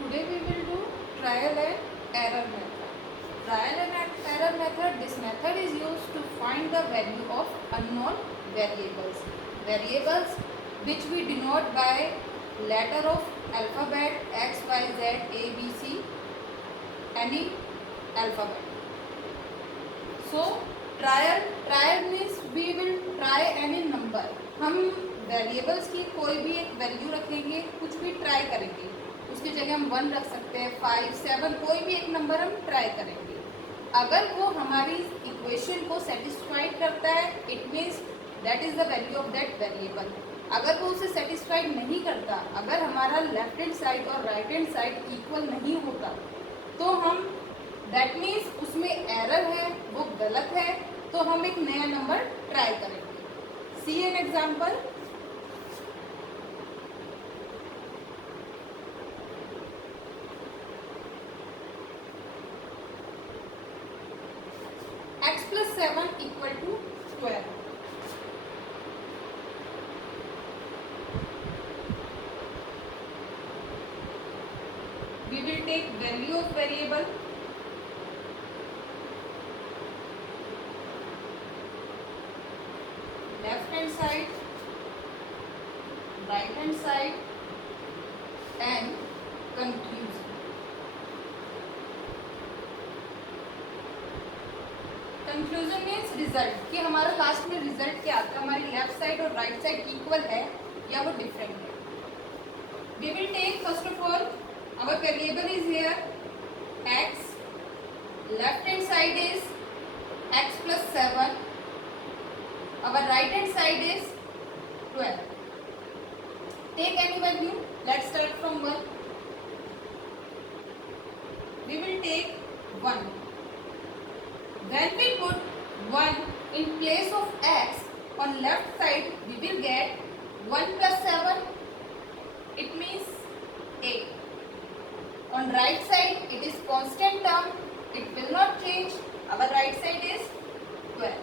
Today we will do trial and error method. Trial and error method. This method is used to find the value of unknown variables. Variables which we denote by letter of alphabet X, Y, Z, A, B, C, any alphabet. So trial means we will try any number. हम variables की कोई भी एक value रखेंगे, कुछ भी try करेंगे. उसकी जगह हम 1 रख सकते हैं, 5, 7, कोई भी एक नंबर हम ट्राई करेंगे. अगर वो हमारी इक्वेशन को सेटिस्फाइड करता है, it means that is the value of that variable. अगर वो उसे सेटिस्फाइड नहीं करता, अगर हमारा लेफ्ट हैंड साइड और राइट हैंड साइड इक्वल नहीं होता, तो हम दैट मीन्स उसमें एरर है, वो गलत है, तो हम एक नया नंबर ट्राई करेंगे. See an example. x plus 7 equal to 12. We will take value of variable. Left hand side, right hand side and conclusion. Conclusion means result, कि हमारा लास्ट में रिजल्ट क्या आता है, हमारी लेफ्ट साइड और राइट साइड इक्वल है या वो डिफरेंट है. We will take first of all our variable is here x, left hand side is x plus 7, our right hand side is 12. Take any value. Let's start from 1. We will take 1. When we put 1 in place of x on left side, we will get 1 plus 7. It means 8. On right side, it is constant term. It will not change. Our right side is 12.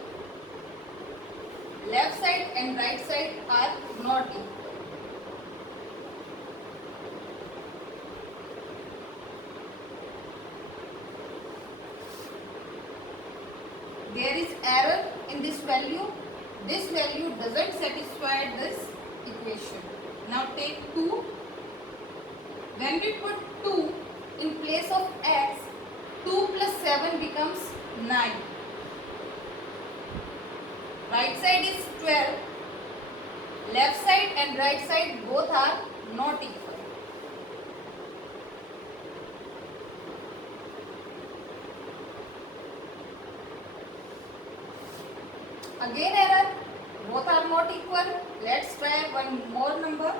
Left side and right side are not equal. There is error in this value. This value doesn't satisfy this equation. Now take 2. When we put 2 in place of x, 2 plus 7 becomes 9. Right side is 12. Left side and right side both are not equal. Again error. Both are not equal. Let's try one more number.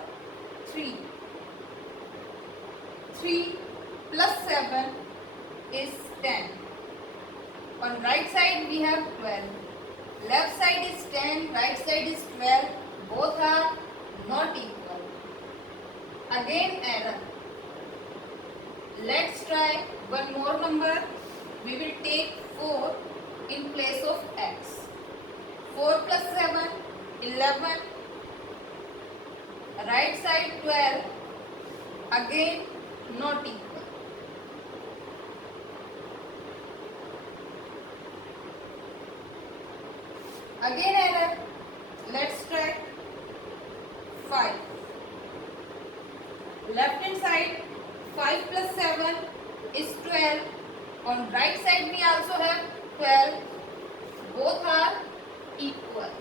3. 3 plus 7 is 10. On right side we have 12. Left side is 10, right side is 12. Both are not equal. Again error. Let's try one more number. We will take 4 in place of x. 4 plus 7, 11. Right side 12. Again not equal. Again error. Let's try 5. Left hand side 5 plus 7 is 12. On right side we also have 12. Both are equal.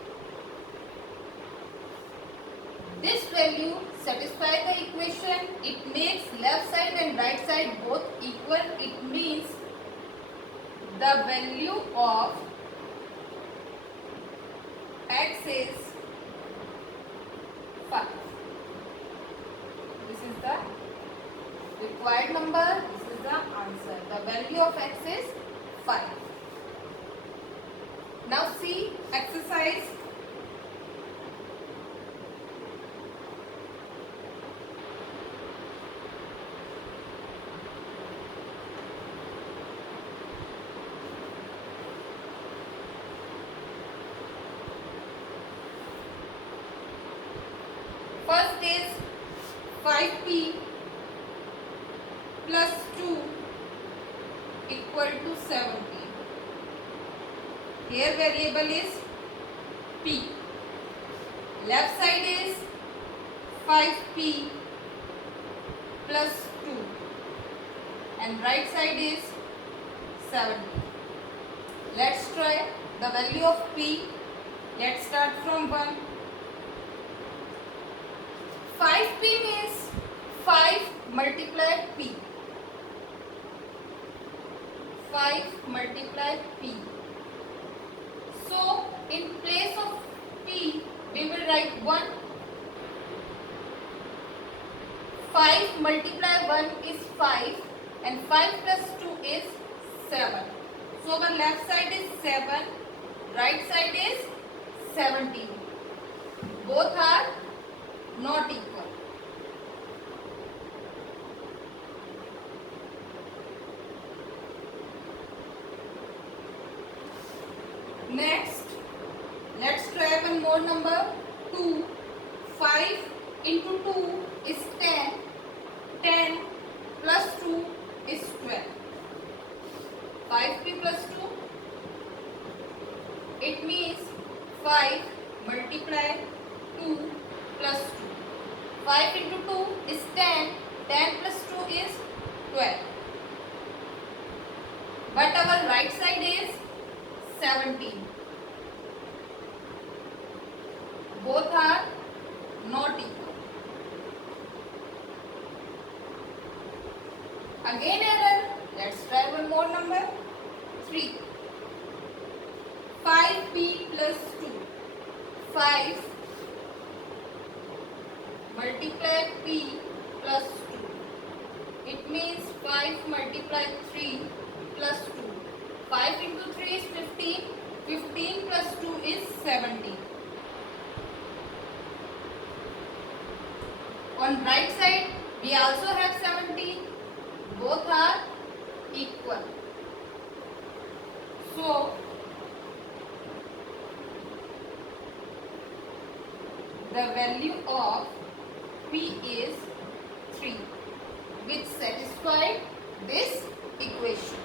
This value satisfies the equation. It makes left side and right side both equal. It means the value of x is 5. This is the required number. This is the answer. The value of x is 5. Now see exercise. First is 5p plus 2 equal to 17. Here variable is p. Left side is 5p plus 2 and right side is 17. Let's try the value of p. Let's start from 1. 5p means 5 multiplied p. 5 multiplied p. So in place of p we will write 1. 5 multiply 1 is 5 and 5 plus 2 is 7. So our left side is 7, right side is 17. Both are not equal. Next, let's try one more number. 2. 5 into 2 is 10. 10 plus 2 is 12. 5p plus 2. It means 5 multiply 2 plus 2. 5 into 2 is 10. 10 plus 2 is 12. But our right side is 17. Both are not equal. Again error. Let's try one more number. 3. 5p plus 2. 5 multiply p plus 2. It means 5 multiply 3 plus 2. 5 into 3 is 15. 15 plus 2 is 17. On right side we also have 17. Both are equal. So the value of p is 3, which satisfied this equation.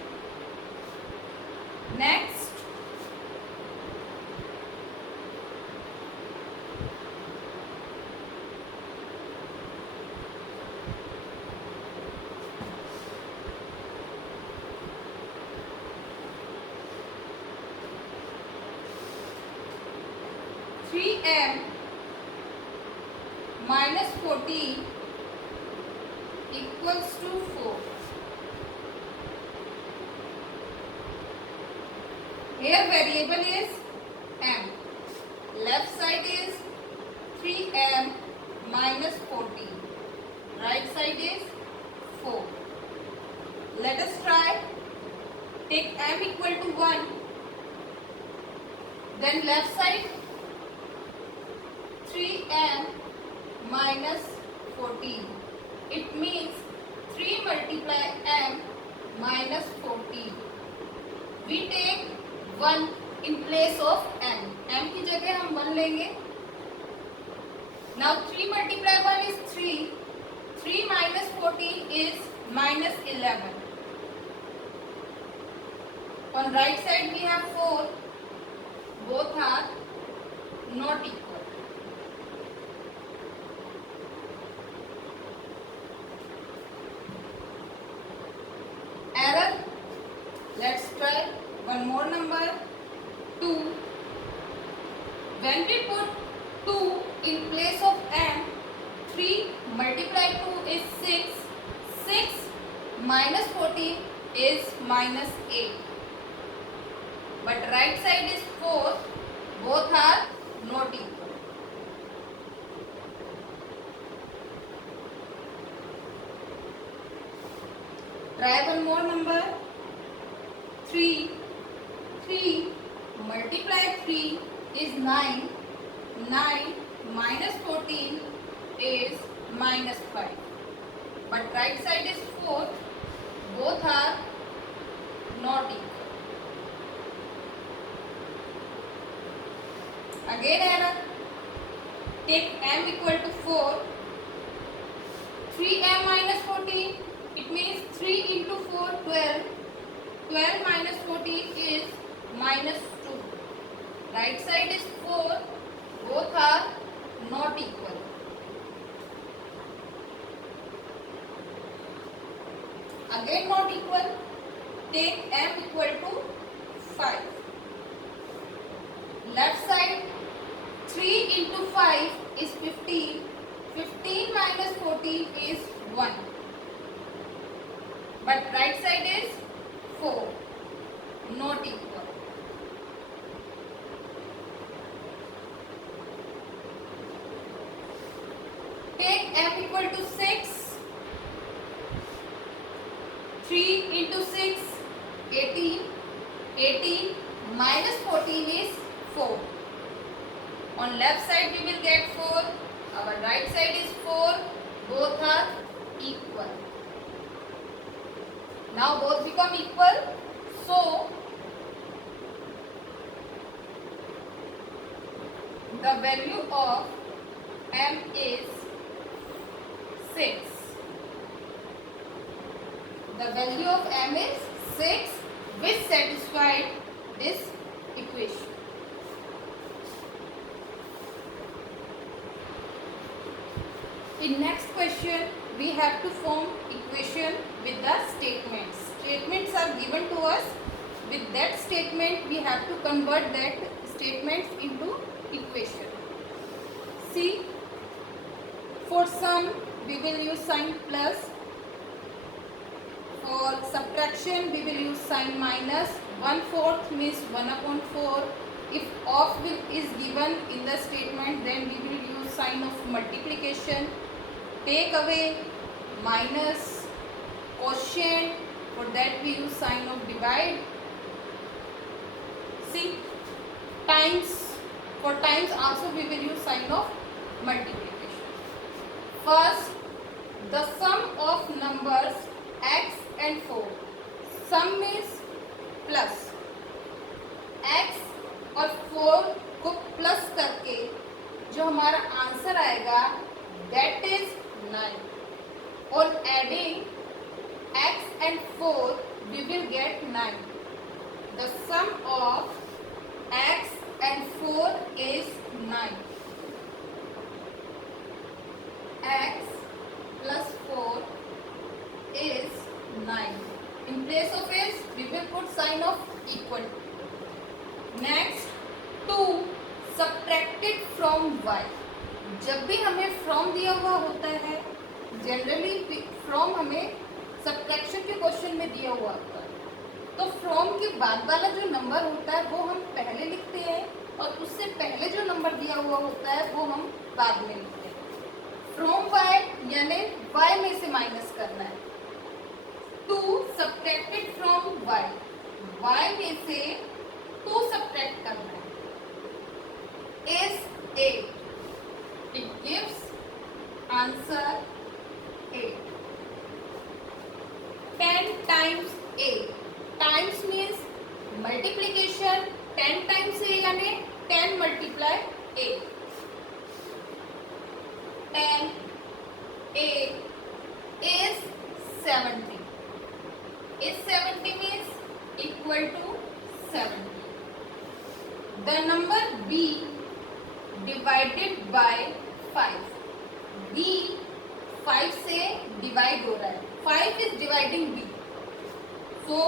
Next, m minus 14 equals to 4. Here variable is m. Left side is 3m minus 14. Right side is 4. Let us try. Take m equal to 1. Then left side 3m minus 14. It means 3 multiply m minus 14. We take 1 in place of m. m की जगह हम 1 लेंगे. Now 3 multiply 1 is 3. 3 minus 14 is minus 11. On right side we have 4. Both are not equal. Error. Let's try one more number. 2. When we put 2 in place of m, 3 multiply 2 is 6. 6 minus 14 is minus 8. But right side is 4. Both are not equal. Try one more number. 3. 3 multiply 3 is 9. 9 minus 14 is minus 5. But right side is 4. Both are not equal. Again error. Take m equal to 4. 3m minus 14. It means 3 into 4, 12. 12 minus 14 is minus 2. Right side is 4. Both are not equal. Again not equal. Take m equal to 5. Left side 3 into 5 is 15. 15 minus 14 is 1. But right side is 4. Not equal. Take m equal to 6. 3 into 6, 18. 18 minus 14 is 4. On left side we will get 4. Our right side is 4. Both are equal. Now both become equal. So the value of m is 6. The value of m is 6, which satisfied this equation. In next question, we have to form equation with the statements. Statements are given to us. With that statement, we have to convert that statements into equation. See, for sum, we will use sign plus. For subtraction, we will use sign minus. 1/4 means 1/4. If of is given in the statement, then we will use sign of multiplication. Take away, minus, quotient, for that we use sign of divide. See, times, for times also we will use sign of multiplication. First, the sum of numbers x and 4. Sum means plus. x और 4 को plus करके जो हमारा answer आएगा that is 9. On adding x and 4 we will get 9. The sum of x and 4 is 9. X plus 4 is 9. In place of s we will put sign of equal. Next, 2 subtracted from y. जब भी हमें from दिया हुआ होता है, generally from हमें subtraction के question में दिया हुआ होता है, तो फ्रॉम के बाद वाला जो नंबर होता है वो हम पहले लिखते हैं और उससे पहले जो नंबर दिया हुआ होता है वो हम बाद में लिखते हैं. फ्रॉम y यानी y में से माइनस करना है. 2 सब्ट्रैक्टेड फ्रॉम y. y में से 2 सब्ट्रैक्ट करना है. is 8. It gives answer 8. 10 times 8. Times means multiplication. 10 times a यानी 10 multiply 8. 10 8 is 70. Is 70 means equal to 70. The number b divided by 5. b 5 से divide हो रहा है. 5 is dividing b. So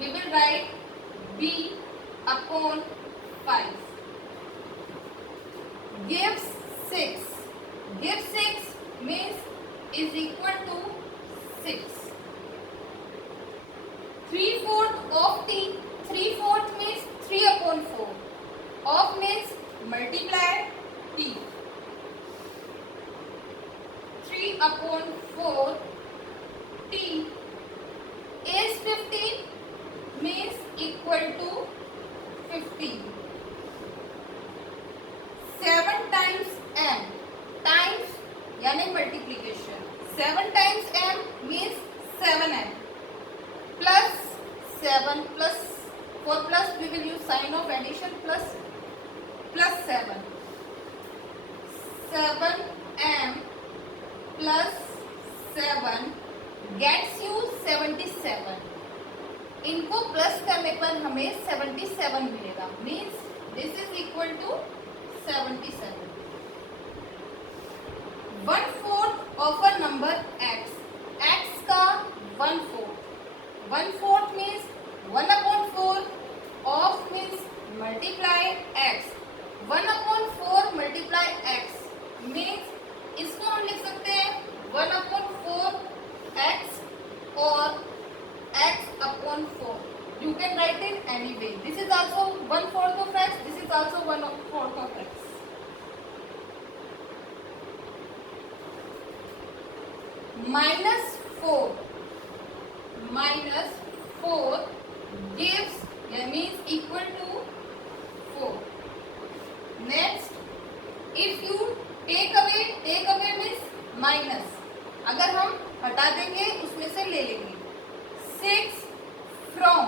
we will write b upon 5. Gives 6. Gives 6 means is equal to 6. 3/4 of t. 3/4 means 3/4. Of means multiply t. 3/4 t is 15 means equal to 15. 7 times m. Times यानी multiplication. 7 times m means 7m. Plus 7 plus 4 plus we will use sign of addition plus 7. 7m plus 7 gets you 77. इनको plus करने पर हमें 77 मिलेगा. Means this is equal to 77. 1/4 of a number x. x का 1/4. 1/4 means 1/4 of means multiply x. 1/4 multiply x means इसको हम लिख सकते हैं 1/4 x और x/4. You can write in any way. This is also 1/4 of x. This is also 1/4 of x. -4. -4 gives, that means equal to 4. Next, if you take away means minus. अगर हम हटा देंगे उसमें से ले लेंगे. 6 from,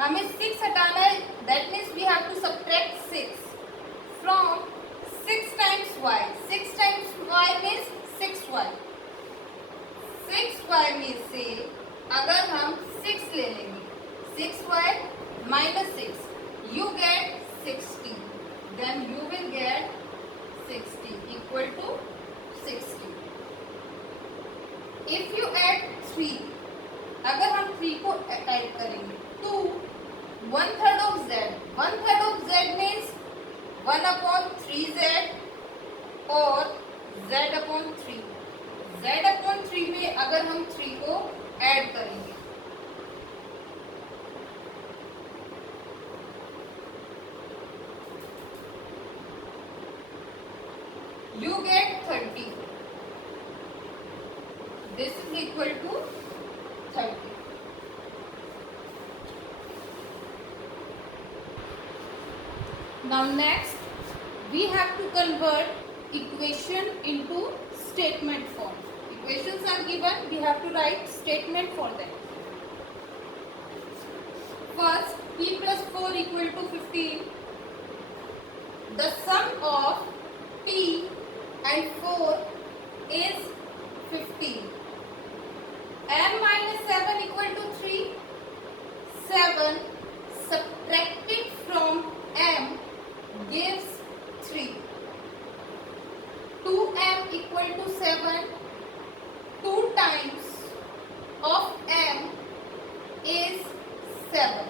हमें 6 हटाना है. That means we have to subtract 6 from 6 times y. 6 times y means 6y. 6y में से अगर हम 6 ले लेंगे, 6y minus 6, you get 60. Then you will get 60 equal to 60. If you add 3, अगर हम 3 को ऐड करेंगे तो 1/3 of z. 1/3 of z means 1/3z और z/3. z/3 में अगर हम 3 को ऐड करेंगे you get 30. This is equal to 30. Now next we have to convert equation into statement form. Equations are given, we have to write statement for them. First, p plus 4 equal to 15. The sum of p and 4 is 15. m minus 7 equal to 3. 7 subtracted from m gives 3. 2m equal to 7. 2 times of m is 7.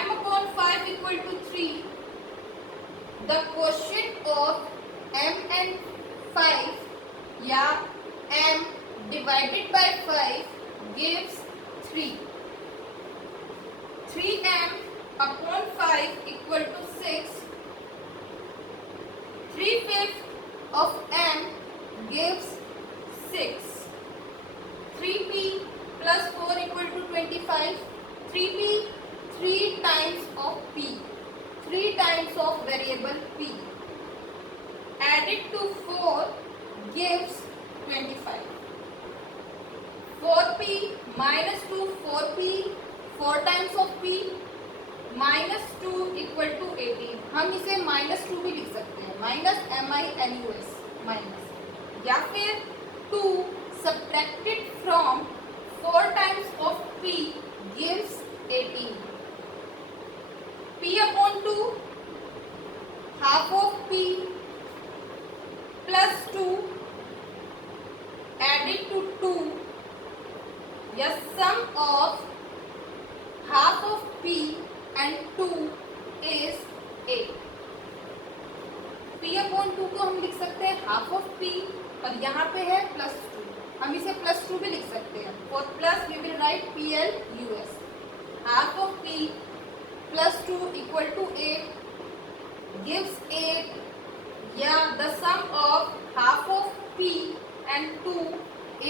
m/5 equal to 3. The quotient of m and 5 या m divided by 5 gives 3. 3m/5 equal to 6. 3/5 of m gives 6. 3p plus 4 equal to 25. 3p 3 times of p. 3 times of variable p. Added to 4 gives 25. 4p minus 2 4p 4 times of p minus 2 equal to 18. हम इसे minus 2 भी लिख सकते हैं. minus minus minus या फिर 2 subtracted from 4 times of p gives 18. p/2 half of p plus 2 added to 2. The sum of half of p and 2 is 8. p/2 को हम लिख सकते हैं half of p और यहाँ पे है plus 2. हम इसे plus 2 भी लिख सकते हैं. For plus we will write plus. Half of p plus 2 equal to 8 gives 8. Yeah, the sum of half of p and 2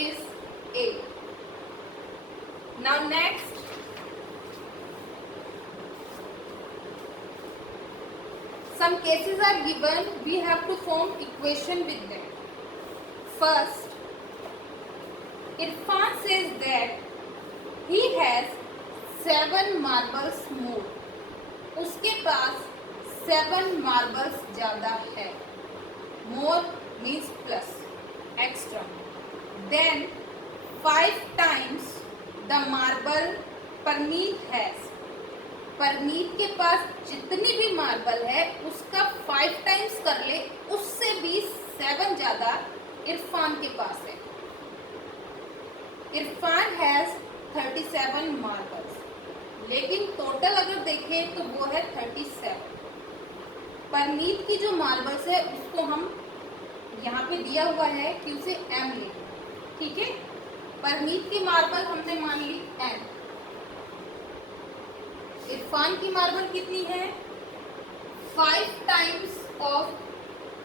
is 8. Now next, some cases are given, we have to form equation with them. First, Irfan says that he has 7 marbles more. उसके पास 7 marbles ज़्यादा है. More means plus, extra. Then 5 times the marble Parneet has. Parneet के पास जितनी भी marble है उसका 5 times कर ले, उससे भी 7 ज्यादा इरफान के पास है। इरफान हैज 37 मार्बल्स, लेकिन टोटल अगर देखें तो वो है 37। परनीत की जो मार्बल्स है उसको हम यहाँ पे दिया हुआ है कि उसे m ले, ठीक है। परनीत की मार्बल हमने मान ली m। इरफान की मार्बल कितनी है? 5 times of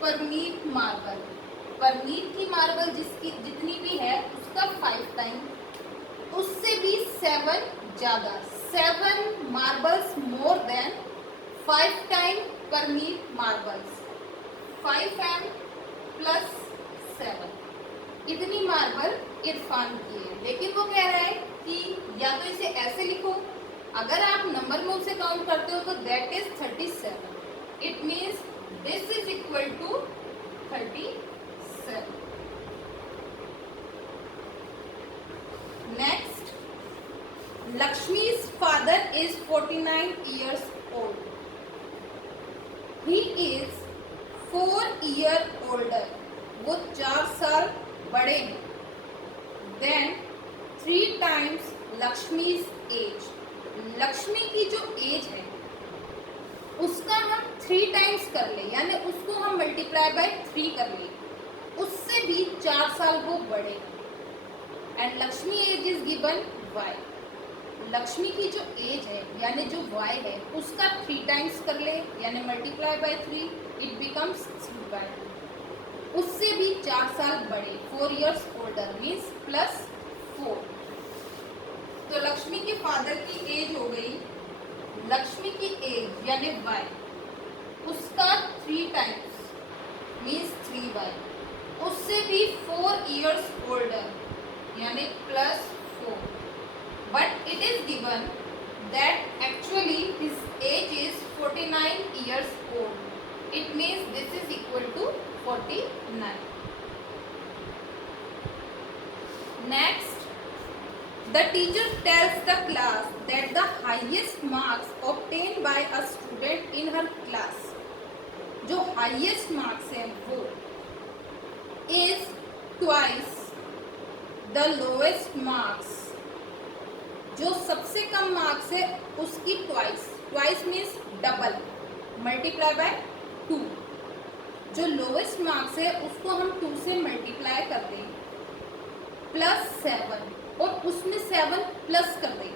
Parneet marble. Parneet की मार्बल जिसकी जितनी भी है उसका 5 टाइम, उससे भी 7 ज्यादा, 7 marbles more than 5 time Parneet marbles. 5m plus 7, इतनी मार्बल इरफान की है। लेकिन वो कह रहा है कि या तो इसे ऐसे लिखो, अगर आप नंबर में उसे काउंट करते हो तो that is 37। It means this is equal to 37। Next, Lakshmi's father is 49 years old. He is 4 year older. वो 4 साल बड़े हैं। Then 3 times Lakshmi's age. Lakshmi की जो एज है उसका हम 3 टाइम्स कर ले, यानी उसको हम मल्टीप्लाई बाय 3 कर ले, उससे भी 4 साल वो बड़े। And Lakshmi age is given y। Lakshmi की जो एज है यानी जो y है उसका 3 टाइम्स कर ले, यानी मल्टीप्लाई बाय 3, इट बिकम्स 3/2। उससे भी 4 साल बड़े, 4 इयर्स ओल्डर मीन्स प्लस 4। तो लक्ष्मी के फादर की एज हो गई, लक्ष्मी की एज यानी y, उसका 3 टाइम्स मीन्स 3y, उससे भी 4 इयर्स ओल्डर यानी plus 4। But it is given that actually his age is 49 years old. It means this is equal to 49. Next, the teacher tells the class that the highest marks obtained by a student in her class, जो highest marks है वो is twice the lowest marks, जो सबसे कम marks है उसकी twice. Twice means double, multiply by 2। जो lowest marks है उसको हम 2 से मल्टीप्लाई कर दें प्लस 7, और उसमें 7 प्लस कर दें,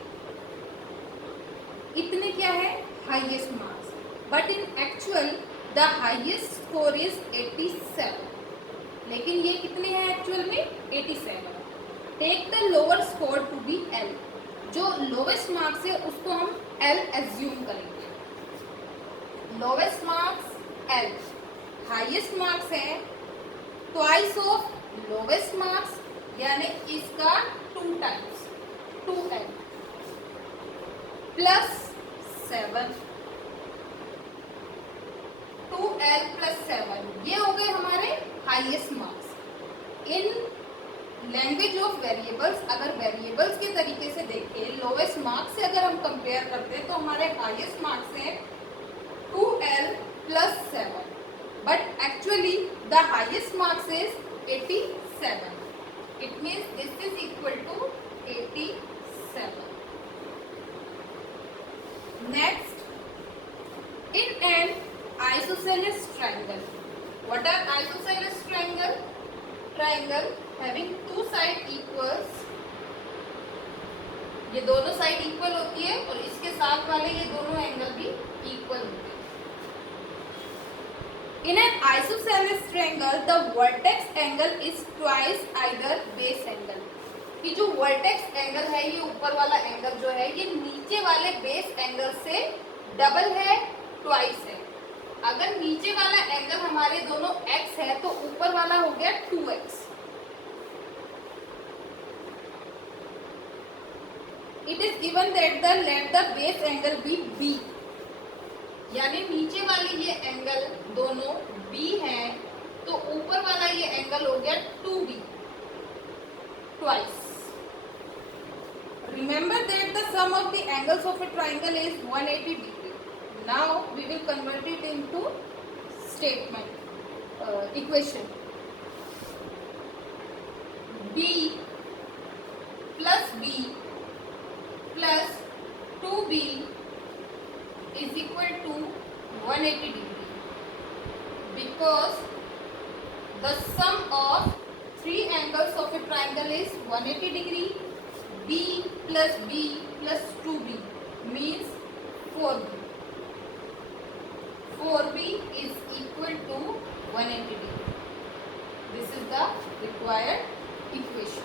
इतने क्या है highest marks. But in actual the highest score is 87, लेकिन ये कितने हैं एक्चुअल में 87। Take the lower score to be L, जो लोवेस्ट मार्क्स है उसको हम L एज्यूम करेंगे। Lowest marks L, highest marks है ट्वाइस ऑफ लोवेस्ट मार्क्स, यानी इसका 2 times 2L plus 7, 2L plus 7, ये हो गए हमारे highest marks. In language of variables, अगर वेरिएबल्स के तरीके से देखें, लोवेस्ट मार्क्स से अगर हम कंपेयर करते हैं तो हमारे हाईएस्ट मार्क्स है 2L plus 7, but actually the highest marks is 87। It means this is equal to 87। Next, in an isosceles triangle, what are isosceles triangle? Triangle having 2 sides equals, ये दोनों साइड इक्वल होती है और इसके साथ वाले ये दोनों एंगल भी इक्वल होते हैं। In an isosceles triangle, the vertex angle is twice either base angle. कि जो वर्टेक्स एंगल है, ये ऊपर वाला एंगल जो है ये नीचे वाले बेस एंगल से डबल है, ट्वाइस है। अगर नीचे वाला एंगल हमारे दोनों x है तो ऊपर वाला हो गया 2x। It is given that the let the base angle be B, यानी नीचे वाले ये एंगल दोनों B हैं तो ऊपर वाला ये एंगल हो गया 2B, twice. Remember that the sum of the angles of a triangle is 180 degree. Now we will convert it into statement, equation. B plus B plus 2B is equal to 180 degree, because the sum of three angles of a triangle is 180 degree. B plus B plus 2B means 4B. 4B is equal to 180 degree. This is the required equation.